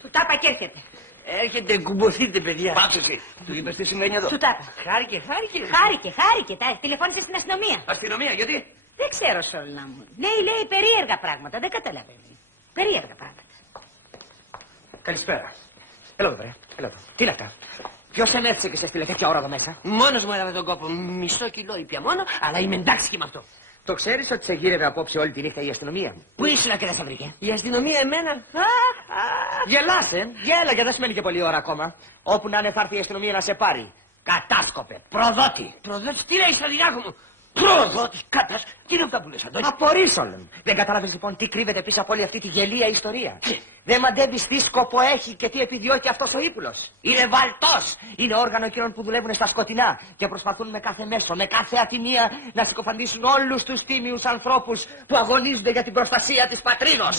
Του τάπα και έρχεται. Έρχεται, κουμποθείτε, παιδιά. Πάψε εσύ. Του είπες τι συμβαίνει εδώ. Του τάπα. Χάρηκε. Χάρηκε. Τηλεφώνησε στην αστυνομία. Αστυνομία, γιατί? Δεν ξέρω, Σόλνα μου. Λέει περίεργα πράγματα. Δεν καταλαβαίνει. Περίεργα πράγματα. Καλησπέρα. Έλα εδώ, βρε. Έλα εδώ. Τι είναι αυτά? Ποιος ενέφησε και σε στείλε τέτοια ώρα εδώ μέσα? Μόνος μου έλαβε τον κόπο. Μισό κιλό ήπια μόνο, αλλά είμαι εντάξει και με αυτό. Το ξέρεις ότι σε γύρευε απόψε όλη τη νύχτα η αστυνομία? Πού ήσουν και δεν σε βρήκε? Η αστυνομία εμένα. Γελάτε. Γέλα και δεν σημαίνει και πολλή ώρα ακόμα. Όπου να είναι θα έρθει η αστυνομία να σε πάρει. Κατάσκοπε. Προδότη. Προδότη, τι λέει, Σταδιγάκο μου? Προδότη, κάτας. Τι είναι αυτά που λες, Αντώνη? Απορρίσολον. Δεν κατάλαβες λοιπόν τι κρύβεται πίσω από όλη αυτή τη γελία ιστορία? Δεν μαντεύεις τι σκοπό έχει και τι επιδιώκει αυτός ο ύπουλος? Είναι βαλτός. Είναι όργανο εκείνων που δουλεύουν στα σκοτεινά και προσπαθούν με κάθε μέσο, με κάθε ατιμία να συκοφαντήσουν όλους τους τίμιους ανθρώπους που αγωνίζονται για την προστασία της πατρίδος.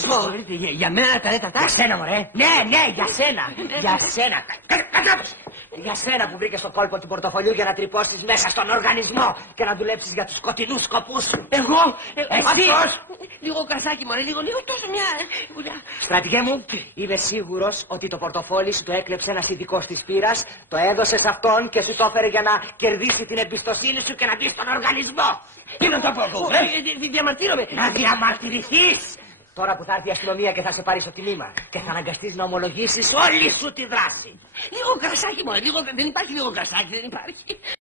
Για μένα τα λέτε αυτά? Για σένα, μωρέ. Ναι, για σένα. Για σένα. Για σένα που βρήκες στο κόλπο του πορτοφολιού για να τρυπώσεις μέσα στον οργανισμό και να δουλέψεις για τους σκοτεινούς σκοπούς σου. Εγώ. Αυτός. Λίγο καρσάκι, μωρέ, λίγο τόσο μια. Στρατηγέ μου, είμαι σίγουρος ότι το πορτοφόλι σου το έκλεψε ένας ειδικός της πείρας, το έδωσε σε αυτόν και σου το έφερε για να κερδίσει την εμπιστοσύνη σου και να μπει στον οργανισμό. Τι να το πω εγώ, διαμαρτύρομαι. Να διαμαρτυρηθείς. Τώρα που θα έρθει η αστυνομία και θα σε πάρει στο τιμήμα και θα αναγκαστείς να ομολογήσεις όλη σου τη δράση. Λίγο κρασάκι, μωρέ, δεν υπάρχει λίγο κρασάκι, δεν υπάρχει.